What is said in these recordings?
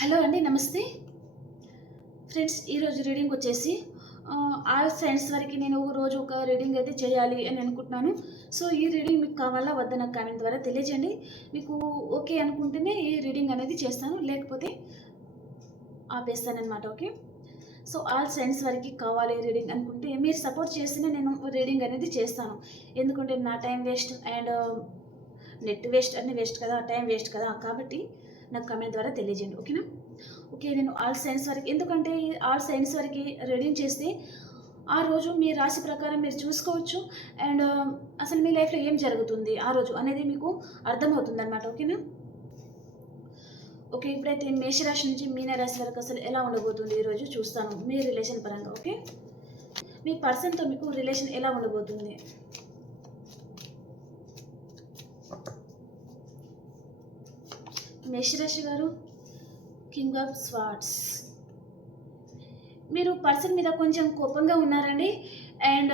Hello అండి, నమస్తే friends. ఈరోజు రీడింగ్ వచ్చేసి ఆల్ సైన్స్ వరకు నేను రోజు ఒక రీడింగ్ అయితే చేయాలి అని అనుకుంటున్నాను. సో ఈ రీడింగ్ మీకు కావాలా వద్ద నాకు కామెంట్ ద్వారా తెలియజేయండి. మీకు ఓకే అనుకుంటేనే ఈ రీడింగ్ అనేది చేస్తాను, లేకపోతే ఆపేస్తానమాట. ఓకే, సో ఆల్ సైన్స్ వరకు కావాలి రీడింగ్ అనుకుంటే మీరు సపోర్ట్ చేస్తేనే నేను రీడింగ్ అనేది చేస్తాను. ఎందుకంటే నా time waste and net waste అన్నీ వేస్ట్ కదా, టైం వేస్ట్ కదా. కాబట్టి నాకు కామెంట్ ద్వారా తెలియజేయండి, ఓకేనా? ఓకే, నేను ఆల్ సైన్స్ వరకు, ఎందుకంటే ఆల్ సైన్స్ వరకు రీడింగ్ చేస్తే ఆ రోజు మీ రాశి ప్రకారం మీరు చూసుకోవచ్చు. అండ్ అసలు మీ లైఫ్లో ఏం జరుగుతుంది ఆ రోజు అనేది మీకు అర్థమవుతుంది అనమాట, ఓకేనా? ఓకే, ఇప్పుడైతే మేషరాశి నుంచి మీనరాశి వరకు అసలు ఎలా ఉండబోతుంది ఈరోజు చూస్తాను మీ రిలేషన్ పరంగా. ఓకే, మీ పర్సన్తో మీకు రిలేషన్ ఎలా ఉండబోతుంది? మేషరాశి గారు, కింగ్ ఆఫ్ స్వార్డ్స్. మీరు పర్సన్ మీద కొంచెం కోపంగా ఉన్నారండి. అండ్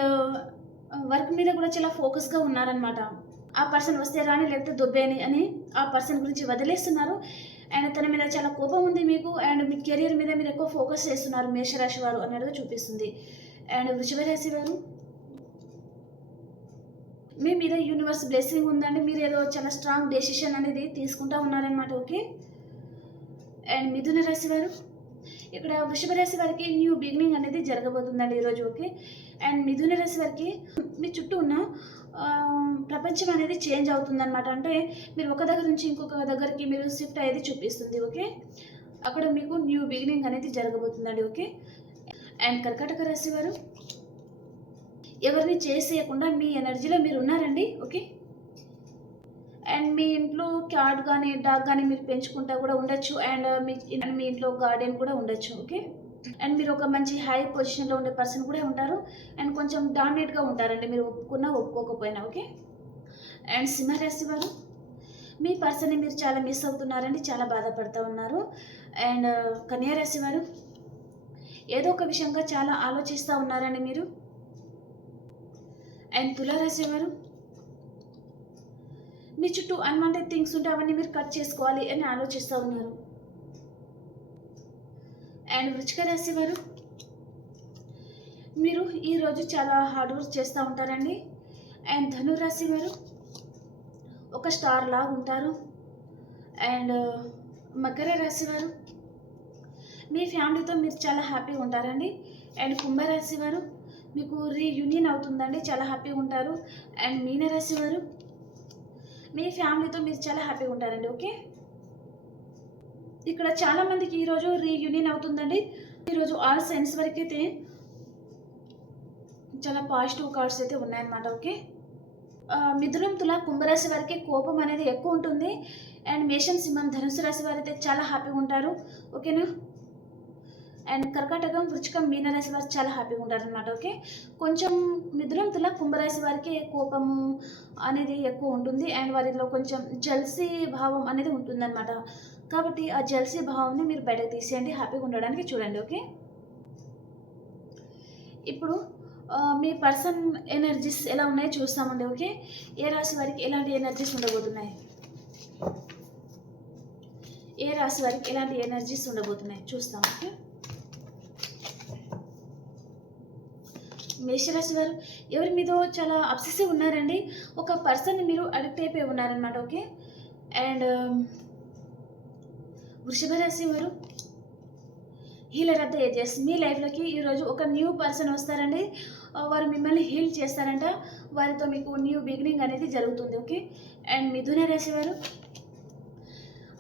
వర్క్ మీద కూడా చాలా ఫోకస్గా ఉన్నారనమాట. ఆ పర్సన్ వస్తే రాని, లేకపోతే దొబ్బేని అని ఆ పర్సన్ గురించి వదిలేస్తున్నారు. అండ్ తన మీద చాలా కోపం ఉంది మీకు. అండ్ మీ కెరీర్ మీద మీరు ఎక్కువ ఫోకస్ చేస్తున్నారు మేషరాశి వారు అన్నట్టుగా చూపిస్తుంది. అండ్ వృషభ రాశి వారు, మీ మీద యూనివర్స్ బ్లెస్సింగ్ ఉందండి. మీరు ఏదో చాలా స్ట్రాంగ్ డెసిషన్ అనేది తీసుకుంటా ఉన్నారనమాట. ఓకే, అండ్ మిథున రాశి వారు, ఇక్కడ వృషభ రాశి వారికి న్యూ బిగినింగ్ అనేది జరగబోతుందండి ఈరోజు. ఓకే, అండ్ మిథున రాశి వారికి మీ చుట్టూ ఉన్న ప్రపంచం అనేది చేంజ్ అవుతుందన్నమాట. అంటే మీరు ఒక దగ్గర నుంచి ఇంకొక దగ్గరికి మీరు షిఫ్ట్ అయ్యేది చూపిస్తుంది. ఓకే, అక్కడ మీకు న్యూ బిగినింగ్ అనేది జరగబోతుందండి. ఓకే, అండ్ కర్కాటక రాశి వారు, ఎవరిని చేసేయకుండా మీ ఎనర్జీలో మీరు ఉన్నారండి. ఓకే, అండ్ మీ ఇంట్లో క్యాట్ కానీ డాగ్ కానీ మీరు పెంచుకుంటా కూడా ఉండొచ్చు. అండ్ మీ ఇంట్లో గార్డెన్ కూడా ఉండొచ్చు. ఓకే, అండ్ మీరు ఒక మంచి హై పొజిషన్లో ఉండే పర్సన్ కూడా ఉంటారు. అండ్ కొంచెం డామినేట్గా ఉంటారండి, మీరు ఒప్పుకున్నా ఒప్పుకోకపోయినా. ఓకే, అండ్ సింహరాశి వారు, మీ పర్సన్ని మీరు చాలా మిస్ అవుతున్నారండి, చాలా బాధపడుతూ ఉన్నారు. అండ్ కన్యా రాశి వారు, ఏదో ఒక విషయంగా చాలా ఆలోచిస్తూ ఉన్నారండి మీరు. అండ్ తులారాశి వారు, మీ చుట్టూ అన్వాంటెడ్ థింగ్స్ ఉంటే అవన్నీ మీరు కట్ చేసుకోవాలి అని ఆలోచిస్తూ ఉన్నారు. అండ్ వృశ్చిక రాశి వారు, మీరు ఈరోజు చాలా హార్డ్ వర్క్ చేస్తూ ఉంటారండి. అండ్ ధనురాశి వారు, ఒక స్టార్ లాగా ఉంటారు. అండ్ మకర రాశి వారు, మీ ఫ్యామిలీతో మీరు చాలా హ్యాపీగా ఉంటారండి. అండ్ కుంభరాశి వారు, మీకు రీయూనియన్ అవుతుందండి, చాలా హ్యాపీగా ఉంటారు. అండ్ మీనరాశి వారు, మీ ఫ్యామిలీతో మీరు చాలా హ్యాపీగా ఉంటారండి. ఓకే, ఇక్కడ చాలామందికి ఈరోజు రీయూనియన్ అవుతుందండి. ఈరోజు ఆల్ సైన్స్ వరకు అయితే చాలా పాజిటివ్ కార్డ్స్ అయితే ఉన్నాయన్నమాట. ఓకే, మిథునం తుల కుంభరాశి వారికి కోపం అనేది ఎక్కువ ఉంటుంది. అండ్ మేషం సింహం ధనుసు రాశి వారు అయితే చాలా హ్యాపీగా ఉంటారు. ఓకేనా, అండ్ కర్కాటకం వృచ్చికం మీనరాశి వారు చాలా హ్యాపీగా ఉంటారనమాట. ఓకే, కొంచెం మిథునం తుల కుంభరాశి వారికి కోపము అనేది ఎక్కువ ఉంటుంది. అండ్ వారిలో కొంచెం జల్సీ భావం అనేది ఉంటుందన్నమాట. కాబట్టి ఆ జల్సీ భావాన్ని మీరు బయటకు తీసేయండి, హ్యాపీగా ఉండడానికి చూడండి. ఓకే, ఇప్పుడు మీ పర్సన్ ఎనర్జీస్ ఎలా ఉన్నాయో చూస్తామండి. ఓకే, ఏ రాశి వారికి ఎలాంటి ఎనర్జీస్ ఉండబోతున్నాయి, ఏ రాశి వారికి ఎలాంటి ఎనర్జీస్ ఉండబోతున్నాయి చూస్తాం. ఓకే, మేషరాశి వారు, ఎవరి మీద చాలా అబ్సెసివ్ ఉన్నారండి. ఒక పర్సన్ని మీరు అడిక్ట్ అయిపోయి ఉన్నారనమాట. ఓకే, అండ్ వృషభ రాశి వారు, హీలర్ ఆఫ్ ద ఏజెస్, మీ లైఫ్లోకి ఈరోజు ఒక న్యూ పర్సన్ వస్తారండి. వారు మిమ్మల్ని హీల్ చేస్తారంట, వారితో మీకు న్యూ బిగినింగ్ అనేది జరుగుతుంది. ఓకే, అండ్ మిథున రాశి వారు,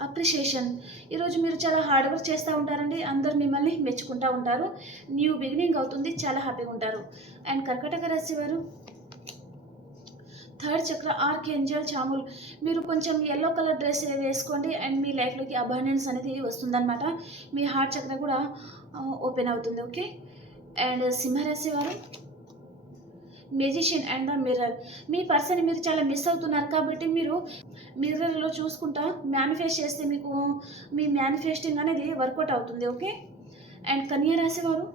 అప్రిషియేషన్, ఈరోజు మీరు చాలా హార్డ్ వర్క్ చేస్తూ ఉంటారండి, అందరు మిమ్మల్ని మెచ్చుకుంటూ ఉంటారు, న్యూ బిగినింగ్ అవుతుంది, చాలా హ్యాపీగా ఉంటారు. అండ్ కర్కాటక రాశి వారు, థర్డ్ చక్ర ఆర్క్ ఏంజల్ చాముల్, మీరు కొంచెం ఎల్లో కలర్ డ్రెస్ వేసుకోండి. అండ్ మీ లైఫ్లోకి అబాండెన్స్ అనేది వస్తుందన్నమాట, మీ హార్ట్ చక్ర కూడా ఓపెన్ అవుతుంది. ఓకే, అండ్ సింహరాశి వారు, magician and the mirror, me person మీరు చాలా మిస్ అవుతున్నారు. కాబట్టి మీరు మిర్రర్లో చూసుకుంటా మేనిఫెస్ట్ చేస్తే మీకు మీ మేనిఫెస్టింగ్ అనేది వర్కౌట్ అవుతుంది. ఓకే, అండ్ కన్యా రాశి వారు,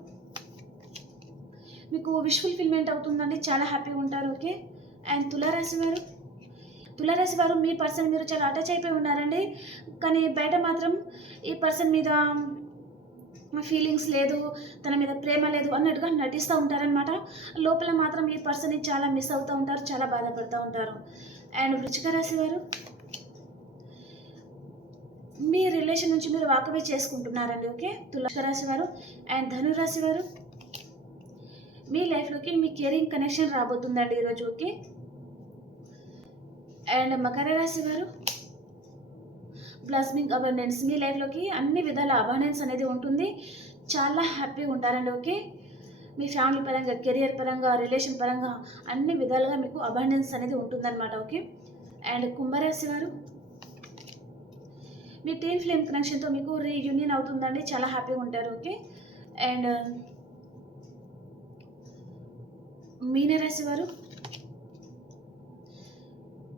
మీకు విష్ ఫుల్ఫిల్మెంట్ అవుతుందండి, చాలా హ్యాపీగా ఉంటారు. ఓకే, అండ్ తులారాశి వారు, తులారాశి వారు మీ పర్సన్ మీరు చాలా అటాచ్ అయిపోయి ఉన్నారండి. కానీ బయట మాత్రం ఈ పర్సన్ మీద ఫీలింగ్స్ లేదు, తన మీద ప్రేమ లేదు అన్నట్టుగా నటిస్తూ ఉంటారనమాట. లోపల మాత్రం ఈ పర్సన్‌ని చాలా మిస్ అవుతూ ఉంటారు, చాలా బాధపడుతూ ఉంటారు. అండ్ వృశ్చిక రాశి వారు మీ రిలేషన్ నుంచి మీరు వాకవే చేసుకుంటున్నారండి. ఓకే. తులారాశి రాశి వారు అండ్ ధనురాశి వారు మీ లైఫ్‌లోకి మీ కేరింగ్ కనెక్షన్ రాబోతుందండి ఈరోజు. ఓకే. అండ్ మకర రాశి వారు బ్లస్మింగ్ అబండెన్స్ మీ లైఫ్‌లోకి అన్ని విధాల అబండెన్స్ అనేది ఉంటుంది. చాలా హ్యాపీగా ఉంటారండి. ఓకే. మీ ఫ్యామిలీ పరంగా, కెరియర్ పరంగా, రిలేషన్ పరంగా అన్ని విధాలుగా మీకు అబండెన్స్ అనేది ఉంటుందన్నమాట. ఓకే. అండ్ కుంభరాశి వారు మీ టీన్ ఫ్లేమ్ కనెక్షన్‌తో మీకు రీయూనియన్ అవుతుందండి. చాలా హ్యాపీగా ఉంటారు. ఓకే. అండ్ మీనరాశి వారు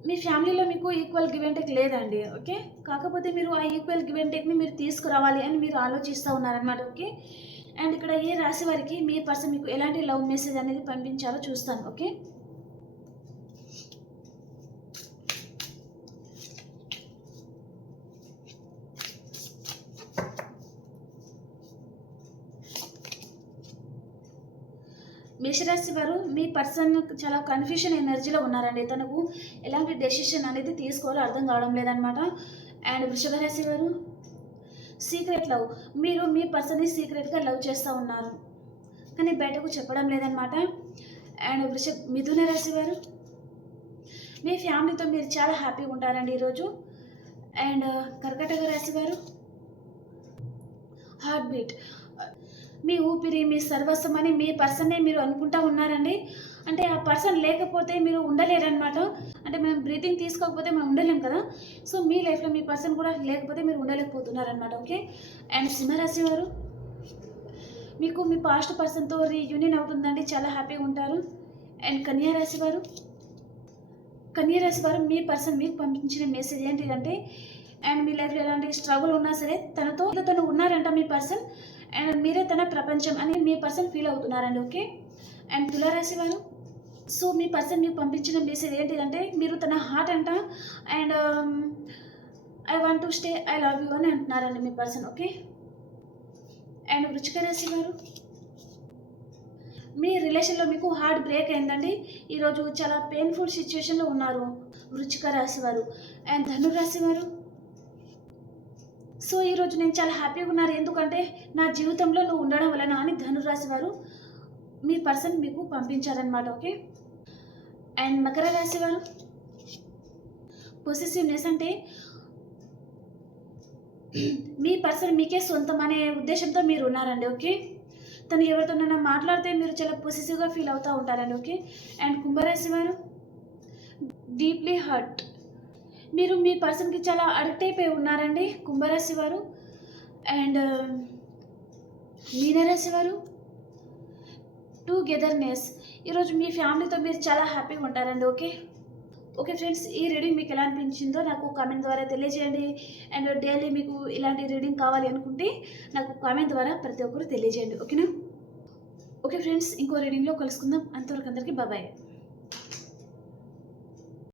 మీ ఫ్యామిలీలో మీకు ఈక్వల్ గివ్ అండ్ టేక్ లేదండి. ఓకే. కాకపోతే మీరు ఆ ఈక్వల్ గివ్ అండ్ టేక్‌ని మీరు తీసుకురావాలి అని మీరు ఆలోచిస్తూ ఉన్నారనమాట. ఓకే. అండ్ ఇక్కడ ఏ రాశి వారికి మీ పర్సన్ మీకు ఎలాంటి లవ్ మెసేజ్ అనేది పంపించారో చూస్తాను. ఓకే. మేషరాశి వారు మీ పర్సన్ చాలా కన్ఫ్యూషన్ ఎనర్జీలో ఉన్నారండి. తనకు ఎలాంటి డెసిషన్ అనేది తీసుకోవాలో అర్థం కావడం లేదనమాట. అండ్ వృషభ రాశి వారు సీక్రెట్ లవ్ మీరు మీ పర్సన్ని సీక్రెట్గా లవ్ చేస్తూ ఉన్నారు, కానీ బయటకు చెప్పడం లేదనమాట. అండ్ మిథున రాశి వారు మీ ఫ్యామిలీతో మీరు చాలా హ్యాపీగా ఉంటారండి ఈరోజు. అండ్ కర్కాటక రాశి వారు హార్ట్ బీట్ మీ ఊపిరి, మీ సర్వస్వం అని మీ పర్సన్నే మీరు అనుకుంటా ఉన్నారండి. అంటే ఆ పర్సన్ లేకపోతే మీరు ఉండలేరనమాట. అంటే మేము బ్రీతింగ్ తీసుకోకపోతే మనం ఉండలేం కదా. సో మీ లైఫ్లో మీ పర్సన్ కూడా లేకపోతే మీరు ఉండలేకపోతున్నారనమాట. ఓకే. అండ్ సింహరాశి వారు మీకు మీ పాస్ట్ పర్సన్తో రీయూనియన్ అవుతుందండి, చాలా హ్యాపీగా ఉంటారు. అండ్ కన్యారాశి వారు మీ పర్సన్ మీకు పంపించిన మెసేజ్ ఏంటిదంటే, అండ్ మీ లైఫ్లో ఎలాంటి స్ట్రగుల్ ఉన్నా సరే తను ఉన్నారంట మీ పర్సన్, అండ్ మీరే తన ప్రపంచం అని మీ పర్సన్ ఫీల్ అవుతున్నారండి. ఓకే. అండ్ తులారాశి వారు సో మీ పర్సన్ మీకు పంపించిన మెసేజ్ ఏంటిదంటే, మీరు తన హార్ట్ అంట and I want to stay, I love you అని అంటున్నారండి మీ పర్సన్. ఓకే. అండ్ వృశ్చిక రాశి వారు మీ రిలేషన్లో మీకు హార్ట్ బ్రేక్ అయిందండి. ఈరోజు చాలా పెయిన్ఫుల్ సిచ్యువేషన్లో ఉన్నారు వృశ్చిక రాశి వారు. అండ్ ధనురాశి వారు సో ఈరోజు నేను చాలా హ్యాపీగా ఉన్నారు, ఎందుకంటే నా జీవితంలో నువ్వు ఉండడం వలన అని ధనురాశి వారు మీ పర్సన్ మీకు పంపించారనమాట. ఓకే. అండ్ మకర రాశి వారు పొసెసివ్నెస్ అంటే మీ పర్సన్ మీకే సొంతం అనే ఉద్దేశంతో మీరు ఉన్నారండి. ఓకే. తను ఎవరితోనైనా మాట్లాడితే మీరు చాలా పొసెసివ్గా ఫీల్ అవుతూ ఉంటారండి. ఓకే. అండ్ కుంభరాశి వారు డీప్లీ హర్ట్ మీరు మీ పర్సన్కి చాలా అడిక్ట్ అయిపోయి ఉన్నారండి కుంభరాశి వారు. అండ్ మీనరాశి వారు టుగెదర్నెస్ ఈరోజు మీ ఫ్యామిలీతో మీరు చాలా హ్యాపీగా ఉంటారండి. ఓకే. ఓకే ఫ్రెండ్స్, ఈ రీడింగ్ మీకు ఎలా అనిపించిందో నాకు కామెంట్ ద్వారా తెలియజేయండి. అండ్ డైలీ మీకు ఇలాంటి రీడింగ్ కావాలి అనుకుంటే నాకు కామెంట్ ద్వారా ప్రతి ఒక్కరు తెలియజేయండి. ఓకేనా. ఓకే ఫ్రెండ్స్, ఇంకో రీడింగ్లో కలుసుకుందాం. అంతవరకు అందరికీ బాయ్.